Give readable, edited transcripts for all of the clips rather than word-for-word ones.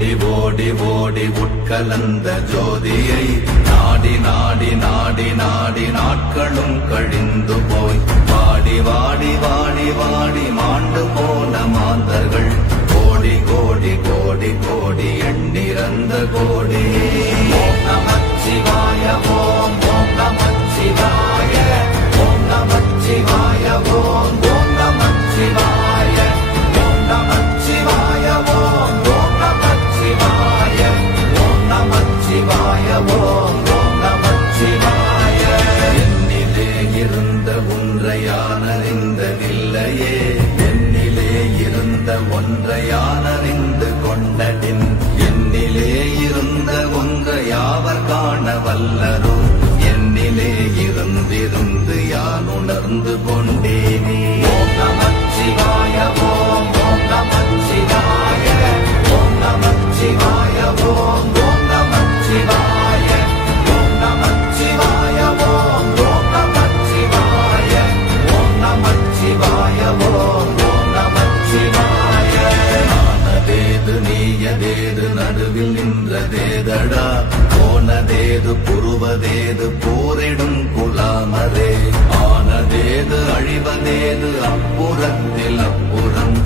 ஓடி ஓடி ஓடி உட்கலந்த ஜோதியை நாடி நாடி நாடி நாடி நாட்களும் கழிந்து போய் வாடி வாடி வாடி வாடி மாண்டு போன மாந்தர்கள் கோடி கோடி கோடி கோடி எண்ணிறந்த கோடி. ஓம் நமச்சிவாய ஓம் ஓம் நமச்சிவாய ஓம் நமச்சிவாய ஓம் ஓம் நமச்சிவாய ஓம் நமச்சிவாய ஓம் ஓம் நமச்சிவாய ஓம் நமச்சிவாய ஓம் ஓம் நமச்சிவாய. என்னிலே இருந்த ஒன்றையானறிந்ததில்லையே என்னிலே இருந்த ஒன்றையானறிந்து கொண்டடின் என்னிலே இருந்த ஒன்றை யாவர் காண வல்லரோ என்னிலே இருந்திருந்து யான் உணர்ந்து கொண்டேனே. ஓம் நமச்சிவாய ஓம் ஓம் நமச்சிவாய ஓம் நமச்சிவாய ஓம் ஓம் நமச்சிவாய ஓம் நமச்சிவாய ஓம் ஓம் நமச்சிவாய ஓம் நமச்சிவாய ஓம் ஓம் நமச்சிவாய. ஆனதேது நீயதேது நடுவில் நின்றதேதடா போனதேது புருவதேது போரிடும் குலாமரே ஆனதேது அழிவதேது அப்புறத்தில் அப்புறம்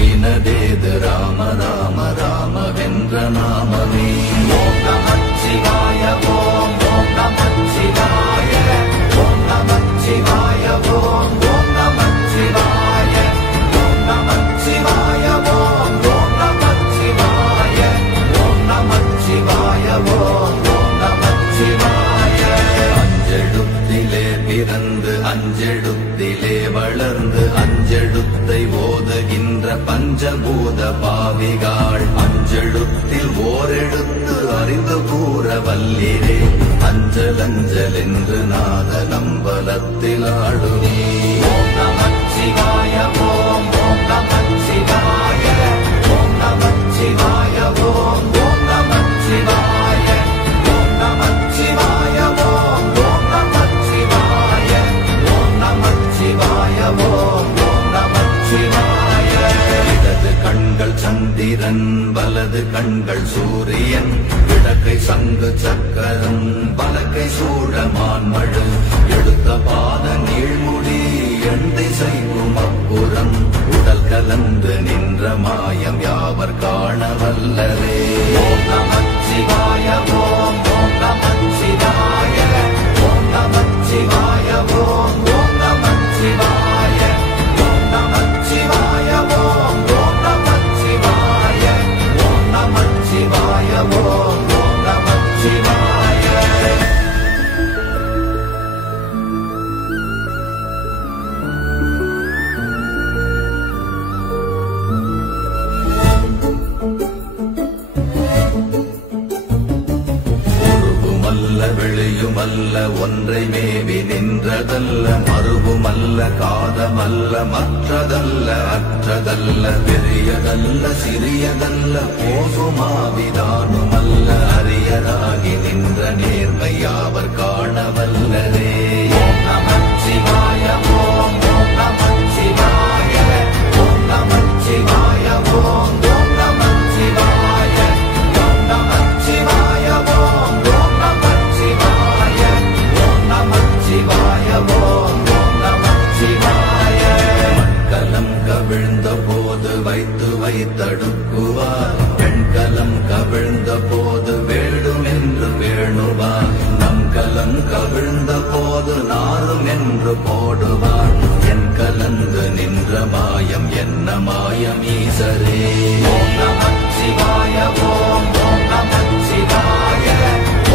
ஈனதேது ராம ராம ராமவென்ற நாமமே. ஓம் நமச்சிவாய ஓம் ஓம் நமச்சிவாய ஓம் நமச்சிவாய ஓம் ஓம் நமச்சிவாய ஓம் நமச்சிவாய ஓம் ஓம் நமச்சிவாய ஓம் நமச்சிவாய ஓம் ஓம் நமச்சிவாய. அஞ்செழுத்திலே பிறந்து அஞ்செழுத்திலே வளர்ந்து அஞ்செழுத்தை ஓதுகின்ற பஞ்சபூத பாவிகாள் அஞ்செழுத்தில் ஓரெழுத்து அறிந்து கூற வல்லிரே அஞ்சல் அஞ்சல் என்று நாத நம்பலத்தில் ஆடுவே. ஓம் நமச்சிவாய ஓம் ஓம் நமச்சிவாய ஓம் நமச்சிவாய ஓம் ஓம் நமச்சிவாய ஓம் நமச்சிவாய ஓம் ஓம் நமச்சிவாய ஓம் நமச்சிவாய ஓம் ஓம் நமச்சிவாய. இடது கண்கள் சந்திரன் வலது கண்கள் சூரியன் இடக்கை சங்கு சக்கரம் வலக்கை சூழமான்மழு எடுத்த பாத நீழ்முடி எண் திசைக்கும் அப்புறம் உடல் கலந்து நின்ற மாயம் யாவர் காண வல்லரே. ஓம் நமச்சிவாய ஓம் ஓம் நமச்சிவாய ஓம் நமச்சிவாய ஓம் ஓம் நமச்சிவாய ஓம் நமச்சிவாய ஓம் ஓம் நமச்சிவாய ஓம் நமச்சிவாய ஓம் ஓம் நமச்சிவாய. வெளியுமல்ல ஒன்றை மேவி நின்றதல்ல மறுவுமல்ல காதமல்ல மற்றதல்ல அற்றதல்ல பெரியதல்ல சிறியதல்ல போகுமாவிதானுமல்ல அரியராகி நின்ற நேர்மையாவர் காண வல்லரே. ஓம் நமச்சிவாய ஓம் ஓம் நமச்சிவாய ஓம் நமச்சிவாய ஓம் ஓம் நமச்சிவாய ஓம் நமச்சிவாய ஓம் ஓம் நமச்சிவாய ஓம் நமச்சிவாய ஓம் ஓம் நமச்சிவாய. மண்கலம் கவிழ்ந்த போது வைத்து வைத்தடுக்குவார் பெண்கலம் கவிழ்ந்த போது வேடும் என்று வேணுவார் நம் கலம் கவிழ்ந்த போது நாரும் என்று போடுவார் என் கலந்து நின்ற மாயம் என்ன மாயம் ஈசரே. ஓம் நமச்சிவாய ஓம் ஓம் நமச்சிவாய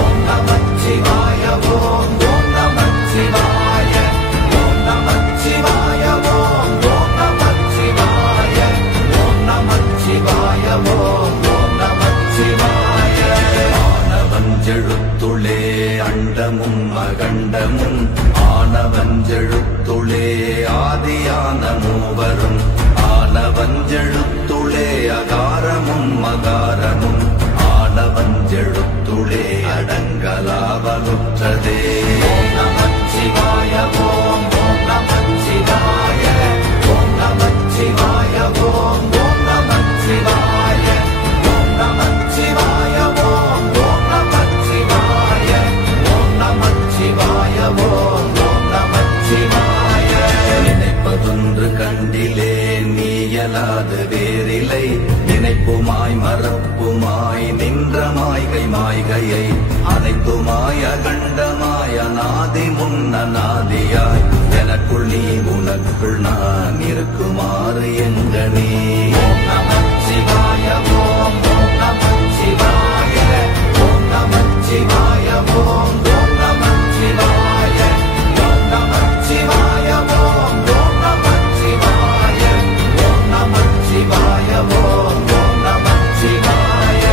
ஓம் நமச்சிவாய ஓம் ஓம் நமச்சிவாய ஓம் நமச்சிவாய ஓம் ஓம் நமச்சிவாய ஓம் நமச்சிவாய ஓம் ஓம் நமச்சிவாய. ஆனவஞ்செழுத்துளே அண்டமும் அகண்டமும் ஆனவஞ்செழுத்துளே ஆதியான மூவரும் ஆனவஞ்செழுத்துளே அகாரமும் மகாரமும் ஆனவஞ்செழுத்துளே அடங்கலாவலுற்றதே. ஓம் நமச்சிவாய ஓம் ஓம் நமச்சிவாய ஓம் நமச்சிவாய ஓம் ஓம் நமச்சிவாய ஓம் நமச்சிவாய மாய்கை மாய்கையை அனைத்துமாய கண்டமாய நாதி முன்ன நாதியாய் எனக்குள் நீ உனக்குள் நான் இருக்குமாறு எங்கனே. ஓம் நமச்சிவாய ஓம் ஓம் நமச்சிவாய ஓம் நமச்சிவாய ஓம் ஓம் நமச்சிவாய ஓம் நமச்சிவாய ஓம் ஓம் நமச்சிவாய ஓம் நமச்சிவாய ஓம் ஓம் நமச்சிவாய.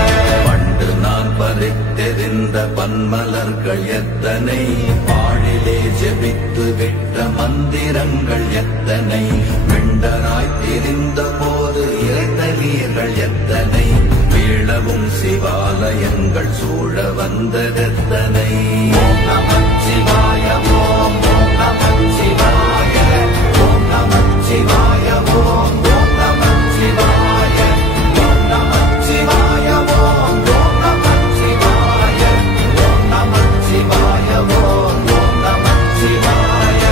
பண்டு நான் பறித்தெறிந்த பன்மலர்கள் எத்தனை, பாழிலே ஜெபித்து விட்ட மந்திரங்கள் எத்தனை, மிண்டராய் திரிந்த போது இறைத்த நீர்கள் எத்தனை, வீழவும் சிவாலயங்கள் சூழ வந்ததெத்தனை. ஓம் நமச்சிவாய ஓம் ஓம் நமச்சிவாய ஓம் நமச்சிவாய ஓம் ஓம் நமச்சிவாய ஓம் நமச்சிவாய ஓம் ஓம் நமச்சிவாய ஓம் நமச்சிவாய ஓம் ஓம் நமச்சிவாய.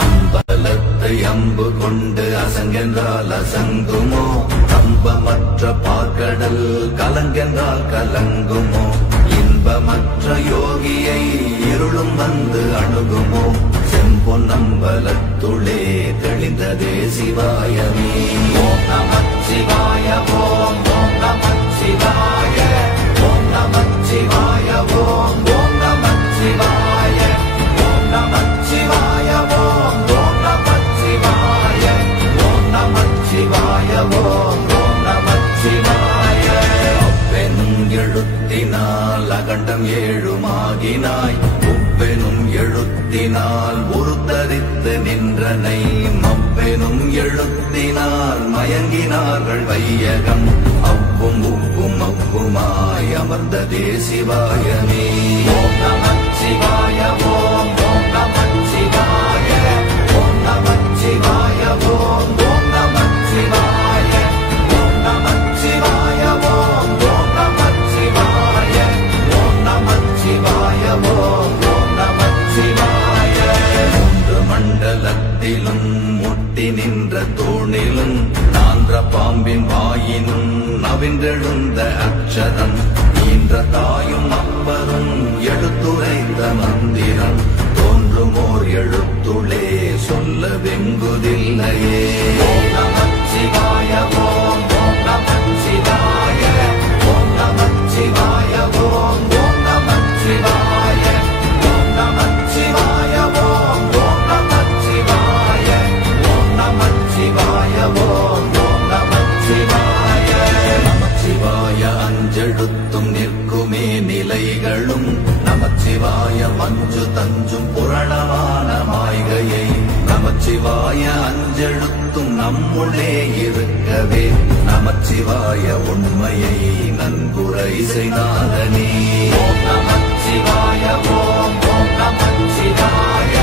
அம்பலத்தை அம்பு கொண்டு அசங்கென்றால் அசங்குமோ, கம்பமற்ற பார்க்கடல் கலங்கென்றால் கலங்குமோ, இன்பமற்ற யோகியை இருளும் வந்து அணுகுமோ, செம்பொன்னம்பலத்துளே தெளிந்ததே சிவாயமே. ஓம் நமச்சிவாய ஓம் ஓம் நமச்சிவாய ஓம் நமச்சிவாய ஓம் ஓம் நமச்சிவாய ஓம் நமச்சிவாய ஓம் ஓம் நமச்சிவாய ஓம் நமச்சிவாய ஓம் ஓம் நமச்சிவாய. அப்பெனும் எழுத்தினால் அகண்டம் ஏழுமாகினாய், உப்பெனும் எழுத்தினால் உருத்தரித்து நின்றனை, மப்பெனும் எழுத்தினால் மயங்கினார்கள் வையகம், அவ்வும் உப்பும் அவ்வுமாய் அமர்ந்ததே சிவாயமே. ஓம் நமச்சிவாய ஓம் ஓம் நமச்சிவாய ஓம் நமச்சிவாய ஓம் ஓம் நமச்சிவாய ஓம் நமச்சிவாய ஓம் ஓம் நமச்சிவாய ஓம் நமச்சிவாய ஓம் ஓம் நமச்சிவாய. மூன்று மண்டலத்திலும் முட்டி நின்ற தூணிலும் நான்ற பாம்பின் வாயினும் நவின்றெழுந்த அக்ஷரம், ஈன்ற தாயும் அப்பரும் எடுத்துரைத்த மந்திரம், தோன்றுமோர் எழுத்துளே சொல்ல வெங்குதில்லையே. ஓம் நமச்சிவாய ஓம் ஓம் நமச்சிவாய ஓம் நமச்சிவாய ஓம் ஓம் நமச்சிவாய ஓம் நமச்சிவாய ஓம் ஓம் நமச்சிவாய ஓம் நமச்சிவாய ஓம் ஓம் நமச்சிவாய. நமச்சிவாய அஞ்செழுத்தும் நிற்குமே நிலைகளும், நமச்சிவாய மஞ்சு தஞ்சும் புரணமான மாய்கையை, நமச்சிவாய அஞ்செழுத்தும் நம்முள்ளே இருக்கவே, நமச்சிவாய உண்மையை நன்குரை செய்தாதனே. ஓம் நமச்சிவாய ஓம் ஓம் நமச்சிவாய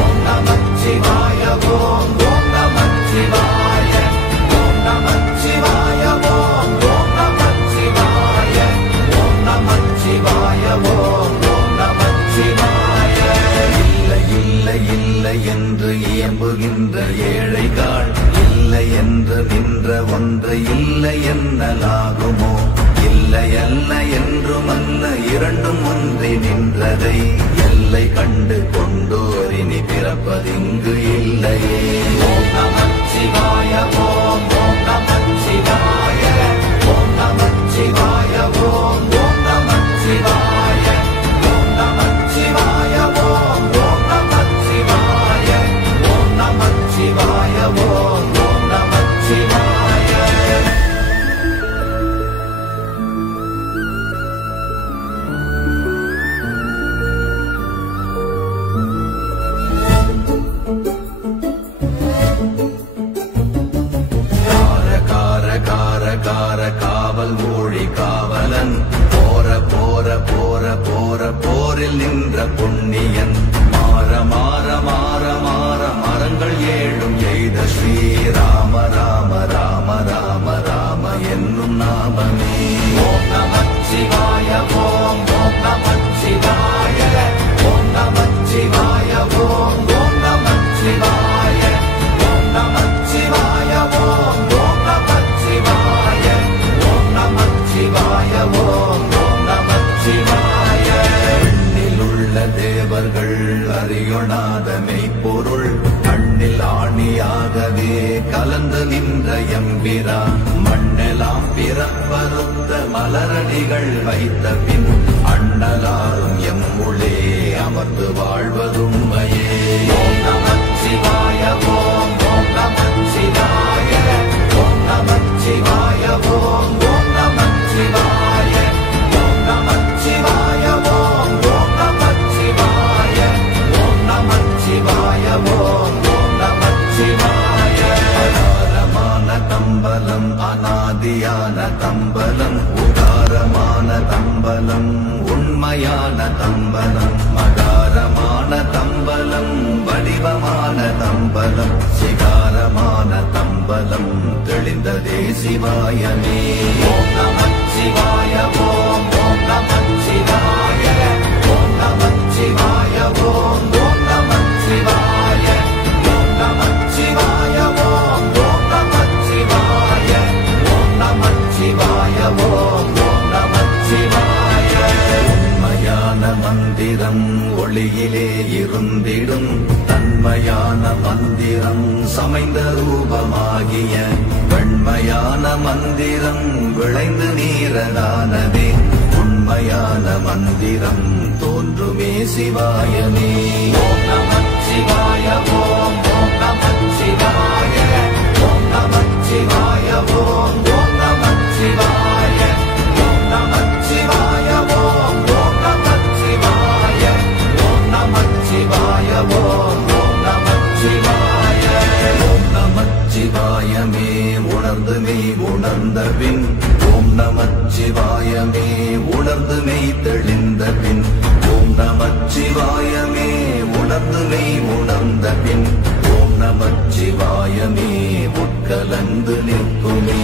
ஓம் நமச்சிவாய ஓம் ஓம் நமச்சிவாய ஓம் நமச்சிவாய ஓம் ஓம் நமச்சிவாய ஓம் நமச்சிவாய ஓம் ஓம் நமச்சிவாய. இல்லை இல்லை இல்லை என்று இயம்புகின்ற ஏழைகள், இல்லை என்று நின்ற ஒன்று இல்லை என்னலாகுமோ, இல்லை அல்ல என்றும் அல்ல இரண்டும் ஒன்றி நின்றதை, எல்லை கண்டு கொண்டோரினி பிறப்பதிங்கு இல்லையே. ஓம் நமச்சிவாய ஓம் ஓம் நமச்சிவாய ஓம் நமச்சிவாய ஓம் ஓம் நமச்சிவாய ஓம் நமச்சிவாய ஓம் ஓம் நமச்சிவாய ஓம் நமச்சிவாய ஓம் ஓம் நமச்சிவாய. காவல் மொழி காவலன், போர போர போர போர போரில் நின்ற புண்ணியன், மாற மாற நின்ற எம்பிரா மண்ணெல்லாம் பிறப்பறுத்த மலரடிகள் வைத்த பின் அண்ணலாரும் எம்முளே அமர்ந்து வாழ்வதுண்மையே. ஓம் நமச்சிவாய ஓம் ஓம் நமச்சிவாய ஓம் நமச்சிவாய ஓம் ஓம் நமச்சிவாய ஓம் நமச்சிவாய ஓம் ஓம் நமச்சிவாய ஓம் நமச்சிவாய ஓம் ஓம் நமச்சிவாய. அகாரமான தம்பலம் அநாதியான தம்பலம் உதாரமான தம்பலம் உண்மையான தம்பலம் மகாரமான தம்பலம் வடிவமான தம்பலம் சிகாரமான தம்பலம் தெளிந்ததே சிவாயமே. ஓம் நமச்சிவாய ஓம் ஓம் நமச்சிவாய ஓம் நமச்சிவாய ஓம் ஓம் நமச்சிவாய ஓம் நமச்சிவாய ஓம் ஓம் நமச்சிவாய ஓம் நமச்சிவாய ஓம் ஓம் நமச்சிவாய. உண்மையான மந்திரம் ஒளியிலே இருந்திடும் தன்மையான மந்திரம் சமைந்த ரூபமாகிய வெண்மையான மந்திரம் விளைந்து நீரதானதே உண்மையான மந்திரம் தோன்றுமே சிவாயமே. ஓம் நமச்சிவாய ஓம் ஓம் நமச்சிவாய ஓம் நமச்சிவாய ஓம் ஓம் நமச்சிவாய ஓம் நமச்சிவாய ஓம் ஓம் நமச்சிவாய ஓம் நமச்சிவாய ஓம் ஓம் நமச்சிவாய. ஓம் நமச்சிவாயமே உணர்ந்து மெய் உணர்ந்த பின் ஓம் நமச்சிவாயமே உணர்ந்து மெய் தெளிந்த பின் ஓம் நமச்சிவாயமே உணர்ந்து மெய் உணர்ந்த பின் ஓம் நமச்சிவாயமே உட்கலந்து நிற்குமே.